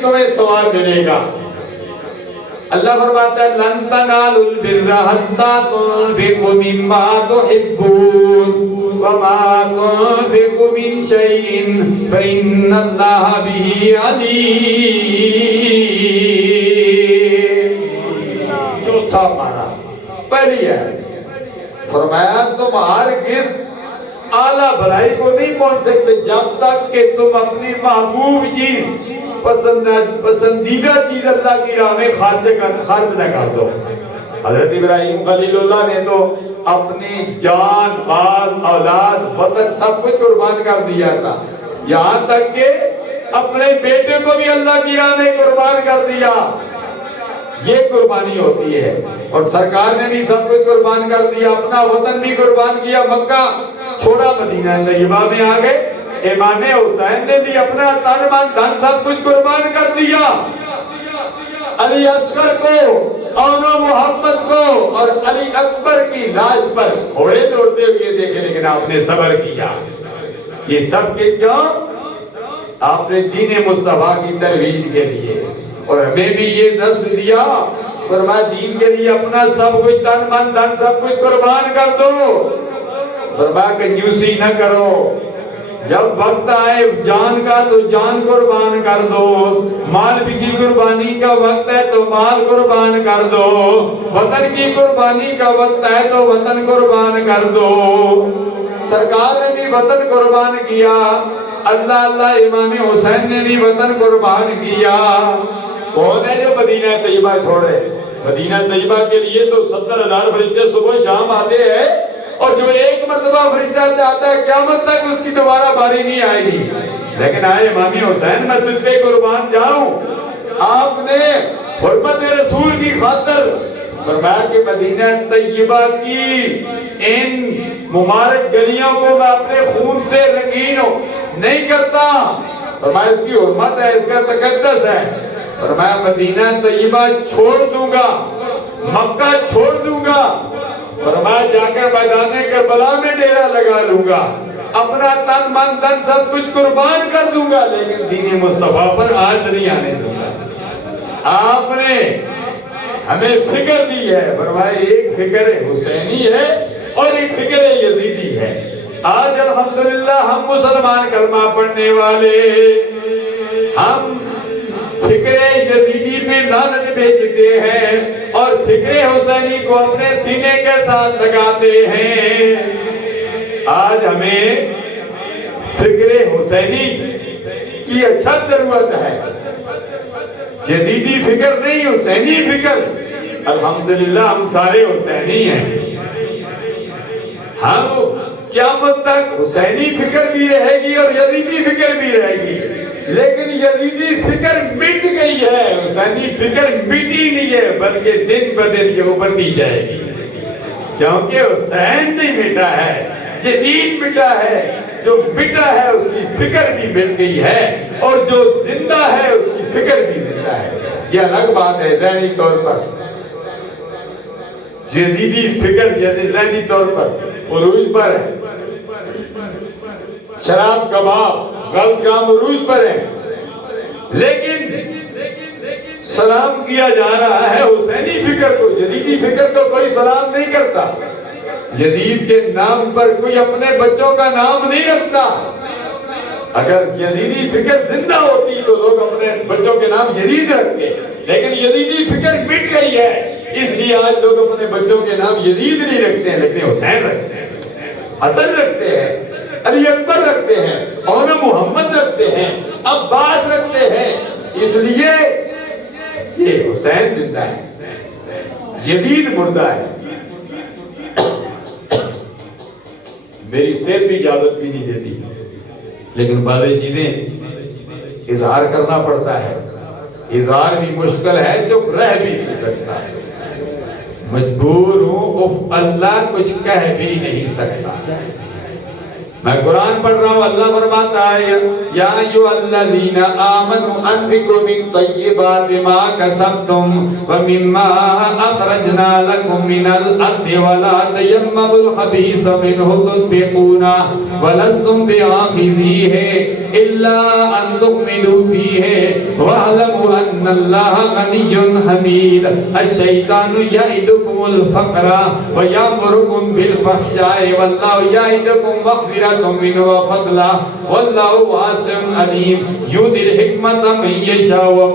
تمہیں ثواب ملے گا۔ اللہ فرماتا ہے لن تنالوا البر حتى تنفقوا مما تحبون وما تنفقوا من شيء فإن الله به عليم۔ چوتھا معنی پہلی ہے فرمایا تم ہرگز اعلیٰ بھلائی کو نہیں پہنچ سکتے جب تک کہ تم اپنی محبوب چیز پسندیدہ چیز اللہ کی راہ میں خرچ نہ کر دو۔ حضرت ابراہیم خلیل اللہ نے تو اپنی جان، مال، اولاد، وطن سب کچھ قربان کر دیا تھا، یہاں تک کہ اپنے بیٹے کو بھی اللہ کی راہ میں قربان کر دیا۔ یہ قربانی ہوتی ہے۔ اور سرکار نے بھی سب کچھ قربان کر دیا، اپنا وطن بھی قربان کیا، مکہ چھوڑا، مدینہ طیبہ میں آ گئے۔ امام حسین نے بھی اپنا تن من دھن سب کچھ قربان کر دیا، علی اصغر کو، اونو محمد کو اور علی اکبر کی لاش پر گھوڑے دوڑتے ہوئے دیکھے، لیکن آپ نے صبر کیا۔ یہ سب کے کیوں؟ آپ نے دین مصطفیٰ کی ترویج کے لیے، اور ہمیں بھی یہ درس دیا، فرمایا دین کے لیے اپنا سب کچھ تن من دھن سب کچھ قربان کر دو، فرمایا کنجوسی نہ کرو، جب وقت آئے جان کا تو جان قربان کر دو، مال کی قربانی کا وقت ہے تو مال قربان کر دو، وطن کی قربانی کا وقت ہے تو وطن قربان کر دو۔ سرکار نے بھی وطن قربان کیا، اللہ اللہ امام حسین نے بھی وطن قربان کیا۔ کون ہے جو مدینہ طیبہ چھوڑے؟ مدینہ طیبہ کے لیے تو 70,000 فرشتے صبح شام آتے ہیں، اور جو ایک مرتبہ فرشتہ آتا ہے قیامت تک اس کی دوبارہ باری نہیں آئے گی، لیکن آئے امام حسین میں تجھ پہ قربان جاؤں۔ آپ نے حرمت رسول کی خاطر فرمایا کہ مدینہ طیبہ کی ان مبارک گلیوں کو میں اپنے خون سے رنگین نہیں کرتا، فرمایا اس کی حرمت ہے، اس کا تقدس ہے، فرمایا مدینہ طیبہ چھوڑ دوں گا، مکہ چھوڑ دوں گا، فرمایا جا کر میدان کربلا میں ڈیرا لگا لوں گا، اپنا تن من دھن سب کچھ قربان کر دوں گا، لیکن دین مصطفیٰ پر آج نہیں آنے دوں گا۔ آپ نے ہمیں فکر دی ہے، فرمایا ایک فکر حسینی ہے اور ایک فکر یزیدی ہے۔ آج الحمدللہ ہم مسلمان کلمہ پڑھنے والے، ہم فکر یزیدی پہ لعنت بھیجتے ہیں اور فکر حسینی کو اپنے سینے کے ساتھ لگاتے ہیں۔ آج ہمیں فکر حسینی کی سخت ضرورت ہے، یزیدی فکر نہیں، حسینی فکر۔ الحمدللہ ہم سارے حسینی ہیں، ہم قیامت تک حسینی فکر بھی رہے گی اور یزیدی فکر بھی رہے گی، لیکن یزیدی فکر مٹ گئی ہے، حسینی فکر مٹی نہیں ہے، بلکہ دن بدن یہ ابھرتی جائے گی، کیونکہ حسین نہیں مٹا ہے، یزید مٹا ہے، جو مٹا ہے اس کی فکر بھی مٹ گئی ہے، اور جو زندہ ہے اس کی فکر بھی زندہ ہے۔ یہ الگ بات ہے ذہنی طور پر، یزیدی فکر ذہنی طور پر عروج پر ہے، شراب کباب غلط کام عروج پر ہے، لیکن سلام کیا جا رہا ہے حسینی فکر کو، یزیدی فکر کو کوئی سلام نہیں کرتا، یزید کے نام پر کوئی اپنے بچوں کا نام نہیں رکھتا۔ اگر یزیدی فکر زندہ ہوتی تو لوگ اپنے بچوں کے نام یزید رکھتے، لیکن یزیدی فکر مٹ گئی ہے، اس لیے آج لوگ اپنے بچوں کے نام یزید نہیں رکھتے ہیں، لیکن حسین رکھتے ہیں، حسن رکھتے ہیں، علی اکبر رکھتے ہیں، اونو محمد رکھتے ہیں، عباس رکھتے ہیں، اس لیے یہ حسین زندہ ہے، یزید مردہ ہے۔ میری صحت بھی اجازت بھی نہیں دیتی، لیکن بعض چیزیں اظہار کرنا پڑتا ہے، اظہار بھی مشکل ہے، چپ رہ بھی نہیں سکتا، مجبور ہوں، اف اللہ کچھ کہہ بھی نہیں سکتا۔ میں قرآن پڑھ رہا ہوں، اللہ فرماتا ہے یا ایھا الذین آمنوا انفقوا من طیبات ما کسبتم ومما اخرجنا لکم من الارض ولا تیمموا الخبیث منہ تنفقون ولستم بآخذیہ الا ان تغمضوا فیہ واعلموا ان اللہ غنی حمید الشیطان یعدکم الفقر ویأمرکم بالفحشاء واللہ یعدکم مغفرۃ منه وفضلا والله واسع علیم یؤتی الحکمت من یشاء